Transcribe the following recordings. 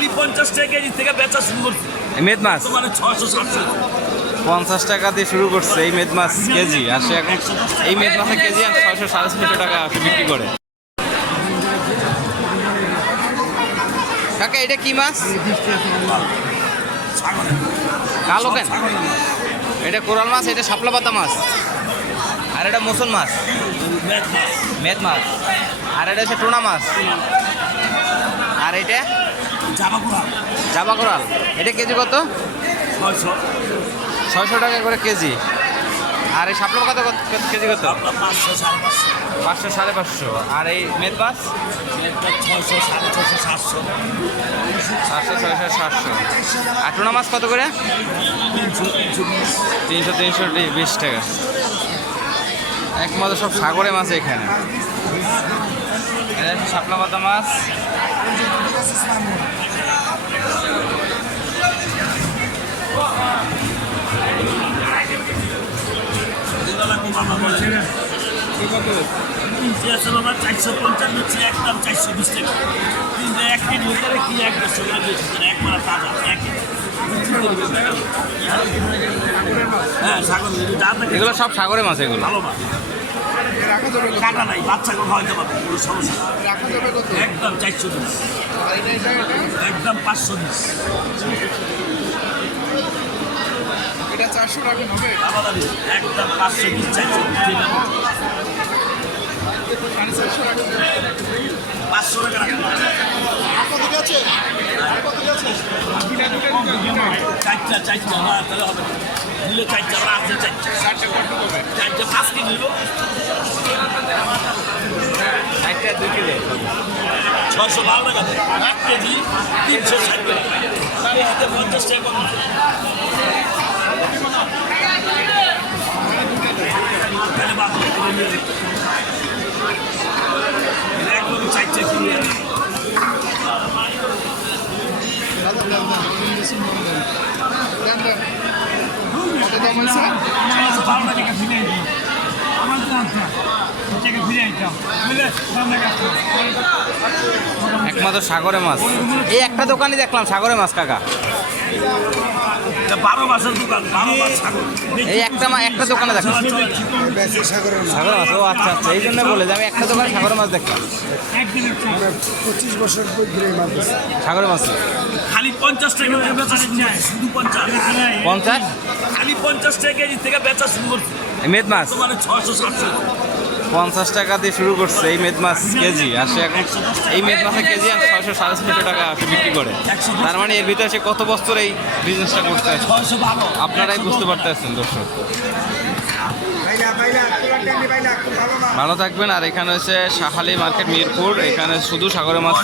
খালি 50 টাকা কেজি থেকে বেচা শুরু করছি। মেদ মাছ মানে 600-700 50 টাকা দিয়ে শুরু করছে এই মেদ মাছ কেজি, আর সে এখন এই মেদ মাছের কেজি 600-650 টাকা বিক্রি করে। কাকা এটা কি মাছ? কালো কেন? এটা কোরাল মাছ, এটা শাপলা পাতা মাছ, আর এটা মসুন মাছ, মেদ মাছ, আর এটা হচ্ছে টোনা মাছ, আর এটা জাবা কোরাল। এটা কেজি কত? 600 টাকা করে কেজি। আর এই শাপলা কত কেজি কত? 500-550। আর এই মেদ মাছ 600-700-700। 700-600-700। আর টোনা মাছ কত করে? 300-320 টাকা। একমাত্র সব সাগরে মাছ এখানে। এটা শাপলা পাতা মাছ। আমার 450 হচ্ছে, একদম 420 টাকা। কিন্তু 1 কেজি ভিতরে কি 1-150 টাকা দিয়েছি, একবার তাজা 1 কেজি। হ্যাঁ, সাগর এগুলো সব সাগরে মাছ, এগুলো ভালো মাছ। কাটা নাই, বাচ্চাকে খাওয়াইতে পারবে, কোনো সমস্যা নেই। একদম 420, একদম 520। এটা 400 টাকা হবে। একদম 520, 420। 500 টাকা রাখুন। চারটা, হ্যাঁ তাহলে হবে। নিলে 4টা, আমরা আছে 4টা। 4টা 5 কেজি নিল, 2 কিলো 612 টাকা। 1 কেজি 360 টাকা। কেজিতে 50 টাকা কম। তাহলে বাদ দিন। 4টা কিনে একমাত্র সাগরে মাছ। এই একটা দোকানে দেখলাম সাগরে মাছ কাকা। 12 মাসের দোকান, 12 মাস সাগর। এই একটা দোকানে দেখলাম সাগরে মাছ। ও আচ্ছা, এই জন্য বলে যে আমি একটা দোকানে সাগরে মাছ দেখলাম। 25 বছর ধরে মাছ সাগরে মাছ খালি 50 টাকা থেকে বেচা শুরু করছি, শুধু 50। খালি 50 টাকা কেজি থেকে বেচা শুরু করছি। মেদ মাছ মানে 600-700। 50 টাকা দিয়ে শুরু করছে এই মেদ মাছ কেজি, আর সে এখন এই মেদ মাছের কেজি 600-650 টাকা বিক্রি করে। তার মানে এর ভিতরে সে কত বছর এই বিজনেসটা করতে, আপনারাই বুঝতে পারতেছেন দর্শক। ভালো থাকবেন। আর এখানে হচ্ছে শাহালি মার্কেট, মিরপুর। এখানে শুধু সাগরের মাছ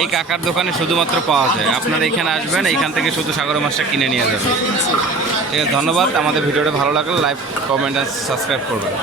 এই কাকার দোকানে শুধুমাত্র পাওয়া যায়। আপনারা এখানে আসবেন, এইখান থেকে শুধু সাগরের মাছটা কিনে নিয়ে যাবেন। ঠিক আছে, ধন্যবাদ। আমাদের ভিডিওটা ভালো লাগলে লাইক, কমেন্ট আর সাবস্ক্রাইব করবেন।